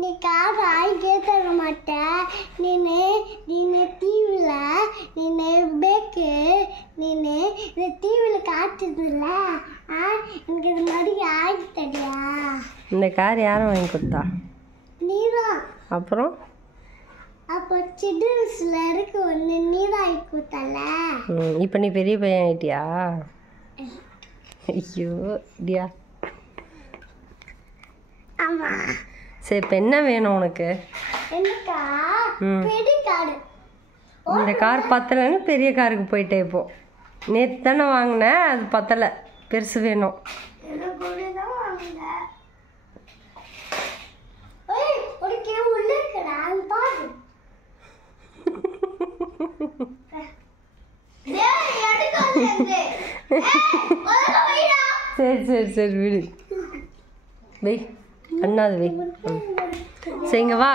நீ கார் வாங்கியே தர மாட்டேன். நீனு டிவியில் நீனு பேக்கு நீனு இந்த டிவியில் காட்டுதில்ல, எனக்கு இது மாதிரி ஆகி தரியா? இந்த கார் யாரும் வாங்கி கொடுத்தா? நீதான். அப்புறம் அப்போ சில்ட்ரன்ஸில் இருக்கு ஒன்று நீதான் ஆகி கொடுத்தல. இப்போ நீ பெரிய பையன் ஆகிட்டியா? ஐயோ டியா. ஆமாம். சரி இப்போ என்ன வேணும் உனக்கு? எனக்கா பெரிய கார். இந்த கார் பத்தலைன்னு பெரிய காருக்கு போயிட்டே இப்போ. நேற்று தானே வாங்கினேன், அது பத்தலை, பெருசு வேணும். சரி சரி சரி விடு, வெய் அண்ணாது வெய். சரிங்க வா.